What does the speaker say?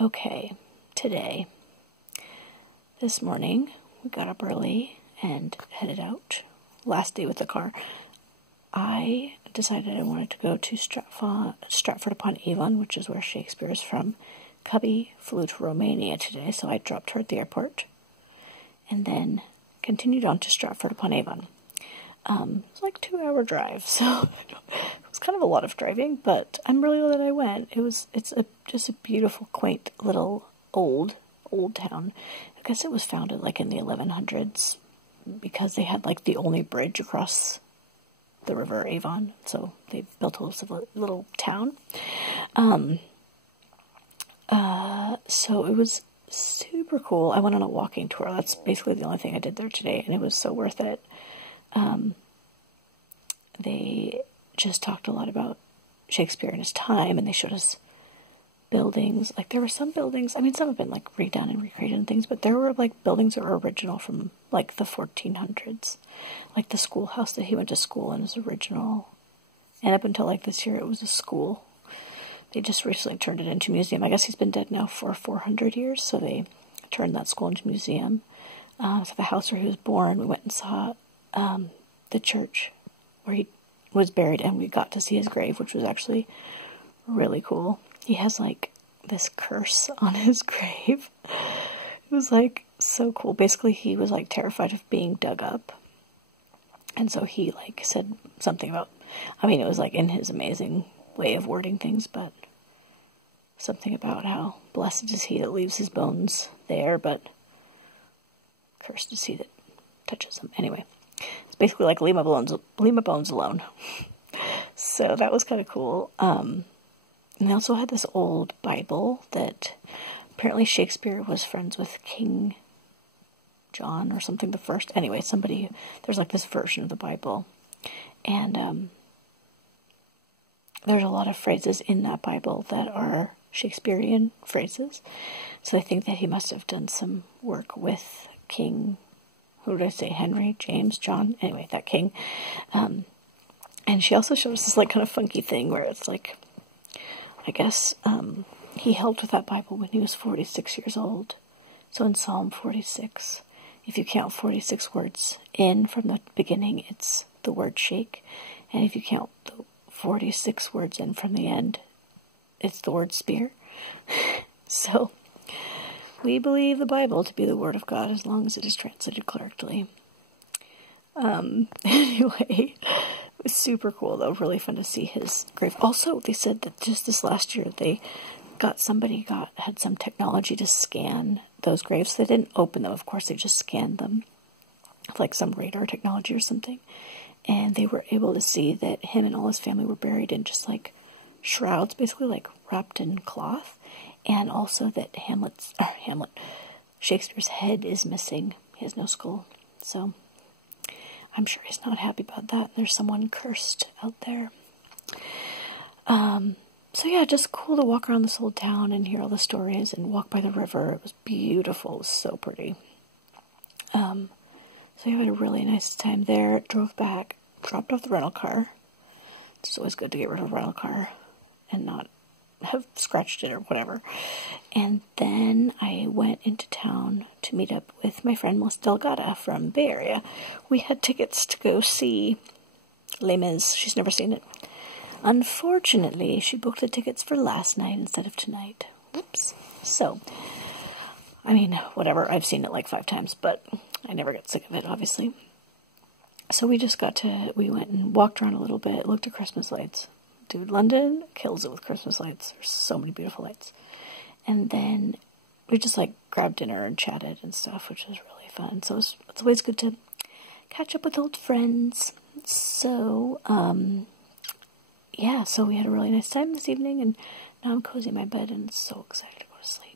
Okay, today, this morning, we got up early and headed out. Last day with the car. I decided I wanted to go to Stratford upon Avon, which is where Shakespeare is from. Cubby flew to Romania today, so I dropped her at the airport and then continued on to Stratford upon Avon. It's like a 2-hour drive, so it was kind of a lot of driving, but I'm really glad I went. It's just a beautiful, quaint little old town. I guess it was founded like in the 1100s because they had like the only bridge across the river Avon, so they built a little town. So it was super cool. I went on a walking tour. That's basically the only thing I did there today, and it was so worth it. They just talked a lot about Shakespeare and his time, and they showed us buildings. Like, there were some buildings, I mean, some have been, like, redone and recreated and things, but there were, like, buildings that were original from, like, the 1400s. Like, the schoolhouse that he went to school in is original. And up until, like, this year, it was a school. They just recently turned it into a museum. I guess he's been dead now for 400 years, so they turned that school into a museum. So the house where he was born, we went and saw the church where he was buried, and we got to see his grave, which was actually really cool. He has, like, this curse on his grave. It was, like, so cool. Basically, he was, like, terrified of being dug up. And so he, like, said something about, I mean, it was, like, in his amazing way of wording things, but something about how blessed is he that leaves his bones there, but cursed is he that touches them. Anyway, it's basically like leave my bones alone. So that was kind of cool. And they also had this old Bible that apparently Shakespeare was friends with King John or something the first. Anyway, there's like this version of the Bible. And there's a lot of phrases in that Bible that are Shakespearean phrases. So I think that he must have done some work with King, who did I say, Henry, James, John? Anyway, that king. And she also showed us this, like, kind of funky thing where it's like, I guess he helped with that Bible when he was 46 years old. So in Psalm 46, if you count 46 words in from the beginning, it's the word shake. And if you count the 46 words in from the end, it's the word spear. So we believe the Bible to be the Word of God as long as it is translated correctly. Anyway, it was super cool, though. Really fun to see his grave. Also, they said that just this last year, somebody had some technology to scan those graves. They didn't open them, of course, they just scanned them. Like some radar technology or something. And they were able to see that him and all his family were buried in just, like, shrouds, basically, like, wrapped in cloth. And also that Shakespeare's head is missing. He has no skull. So I'm sure he's not happy about that. There's someone cursed out there. So yeah, just cool to walk around this old town and hear all the stories and walk by the river. It was beautiful. It was so pretty. So yeah, we had a really nice time there. Drove back, dropped off the rental car. It's always good to get rid of a rental car and not have scratched it or whatever. And then I went into town to meet up with my friend Melissa Delgado from Bay Area. We had tickets to go see Les Mis. She's never seen it. Unfortunately, she booked the tickets for last night instead of tonight. Whoops. So, I mean, whatever. I've seen it like 5 times, but I never get sick of it, obviously. So we went and walked around a little bit, looked at Christmas lights. Dude, London kills it with Christmas lights. There's so many beautiful lights. And then we just, like, grabbed dinner and chatted and stuff, which was really fun. So it's always good to catch up with old friends. So, yeah, so we had a really nice time this evening, and now I'm cozy in my bed and so excited to go to sleep.